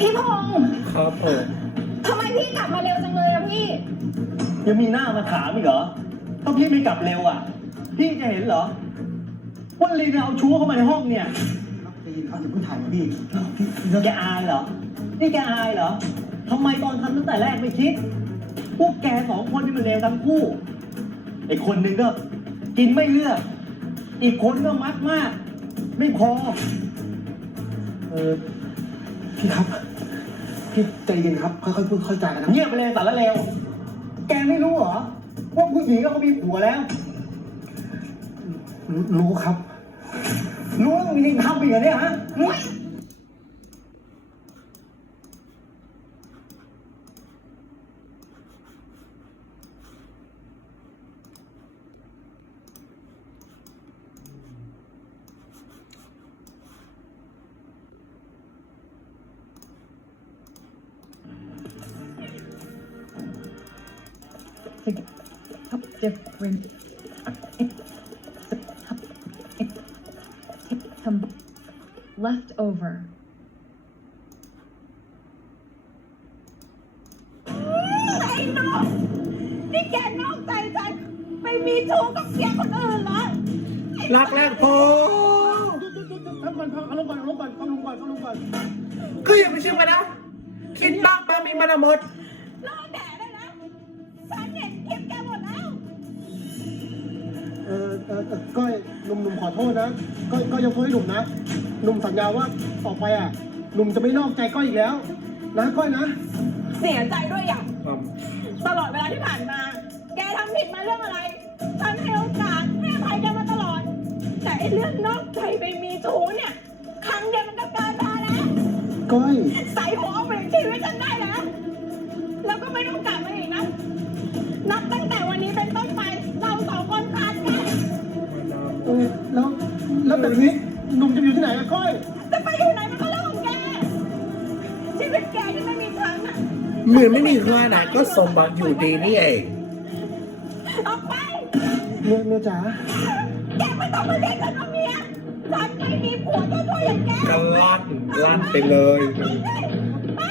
พี่พงษ์ครับผมทำไมพี่กลับมาเร็วจังเลยอะพี่ ยังมีหน้ามาถามอีกเหรอถ้าพี่ไม่กลับเร็วอะ พี่จะเห็นเหรอ ว่าลีนเอาชู้เข้ามาในห้องเนี่ยครับใจเย็นครับอย่าเพิ่งถ่ายนะพี่แกอายเหรอ นี่แกอายเหรอทำไมตอนทำตั้งแต่แรกไม่คิด พวกแกสองคนนี่มันเลวทั้งคู่ ไอ้คนหนึ่งก็ กินไม่เลือก อีกคนก็มักมาก ไม่พอ เออ พี่ครับ พี่ใจเย็นครับ ค่อยๆพูดค่อยๆจากันนะเงียบไปเลยสารเลวแกไม่รู้เหรอว่าผู้หญิงก็เขามีผัวแล้ว รู้รู้ครับ รู้ว่ามึงยังทำอีกเหรอเนี่ยฮะ different some left over ไอ้น้องนี่แกนอกใจฉันไปมีชู้กับเสียคนอื่นเหรอรักแรกพบพักก่อนพักเอาลงก่อนเอาลงก่อนเอาลงก่อนเอาลงก่อนคืออย่าไปเชื่อมันนะ คิดบ้างปามีมันหมด ก้อยหนุ่มหนุ่มขอโทษนะก้อยก้อยยกโทษให้หนุ่มนะหนุ่มสัญญาว่าต่อไปอะหนุ่มจะไม่นอกใจก้อยอีกแล้ว นะก้อยนะ เสียใจด้วยอย่าง ตลอดเวลาที่ผ่านมา แกทำผิดมาเรื่องอะไรฉันให้โอกาสให้อภัยแกมาตลอด แต่ไอ้เรื่องนอกใจไปมีชู้เนี่ย ครั้งเดียวมันก็เกินพอแล้วก้อย ใส่หัวเอาไปจากชีวิตฉันได้แล้ว แล้วก็ไม่ต้องกลับ แล้วแล้วแบบนี้หนุ่มจะอยู่ที่ไหนอะก้อยจะไปอยู่ไหนมันก็เรื่องของแก ชีวิตแกที่ไม่มีครั้งน่ะเหมือนไม่มีเพื่อนนะก็สมบัติอยู่ดีนี่เองออกไป เมียเมียจ๋าแกไม่ต้องมาเรียกฉันว่าเมียฉันไม่มีผัวตัวๆอย่างแกก็ลั่นลั่นไปเลย ไป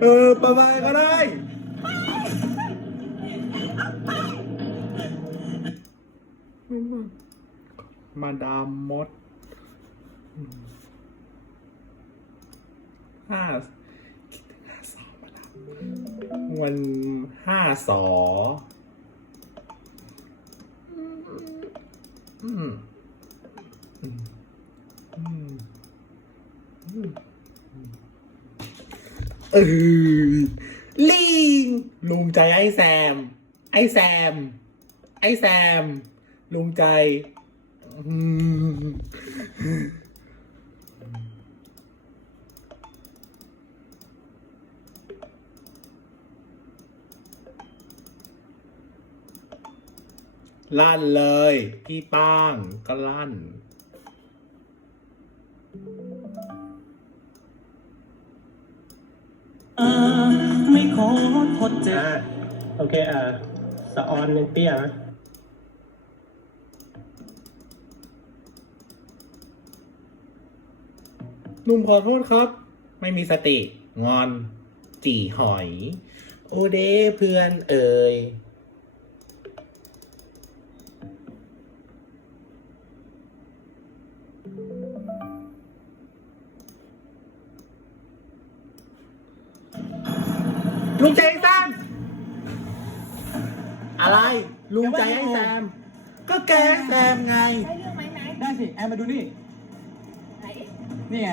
เออ ประมาณก็ได้ มาดามมดห้าคิดถึงห้าสองมาดามวันห้าสออืมอืมอืมอืมเออลิงลุงใจไอ้แซม ไอ้แซม ไอ้แซม ลุงใจ ลั่นเลย พี่ป้างก็ลั่นไม่ขอทดเจ็บโอเคอ่าสะออนเป็นเตี้ยนะ หนุ่มขอโทษครับ ไม่มีสติ งอน จี่หอย โอเดเพื่อนเอ่ยลุงใจไอ้แซมอะไร ลุงใจไอ้แซม ก็แกไอ้แซมไง ได้เรื่องไหมไหน ได้สิ แอมมาดูนี่ไห นี่ไง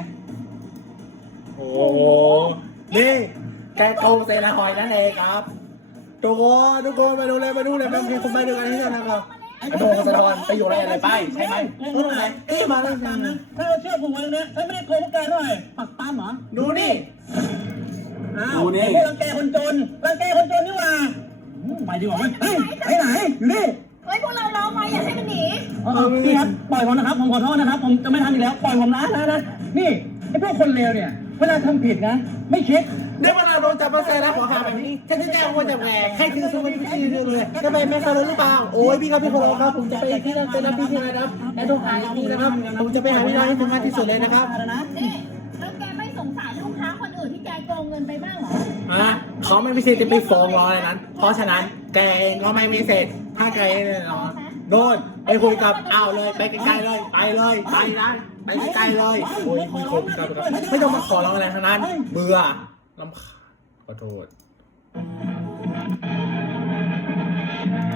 โอ้โห นี่แกโกงเซนาหอยนั่นเองครับทุกคนทุกคนมาดูเลยมาดูเลยมันมีคนไปดูกันที่นั่นนะครับกระโดดกระสะทอนไปอยู่อะไรอะไรไปใช่ไหมพูดอะไรเอ๊ะมาแล้วตามนะถ้าเราเชื่อผมวันนี้ฉันไม่ได้โกงพวกแกด้วยปักปั๊มเหรอดูนี่อ้าวไอ้พวกรังแกคนจนรังแกคนจนนี่หว่าไปดีกว่าไหมไปไหนอยู่นี่ เออพี่ครับปล่อยผมนะครับ ผมขอโทษนะครับ ผมจะไม่ทำอีกแล้ว ปล่อยผมนะนะนะนี่ไอ้พวกคนเลวเนี่ย เวลาทำผิดนะ ไม่คิดได้เวลาโดนจับมาใส่แล้วขอหาแบบนี้ฉันจะแจ้งว่าจับแหงให้คือสวัสดิที่เลยทำไมไม่เข้ารถหรือเปล่าโอ้ยพี่ครับพี่ขอครับผมจะไปที่นั่นเป็นนักพี่ที่ไหนนะครับแอดโทรหาพี่นะครับผมจะไปหาพี่น้องให้ถึงมากที่สุดเลยนะครับนี่แล้วแกไม่สงสารลูกค้าคนอื่นที่แกโกงเงินไปบ้างเหรออะเขาไม่มีสิทธิ์จะไปฟ้องร้องอะไรนั้น เพราะฉะนั้นแกเองก็ไม่มีสิทธิ์ถ้าแกเองเนี่ยเนาะโดน ไปคุยกับอ้าวเลย ไปไกลๆเลย ไปเลยไปนะไปไกลๆเลยโอ้ยมีคนกับไม่ต้องมาขอร้องอะไรทั้งนั้น เบื่อลำคาขอโทษ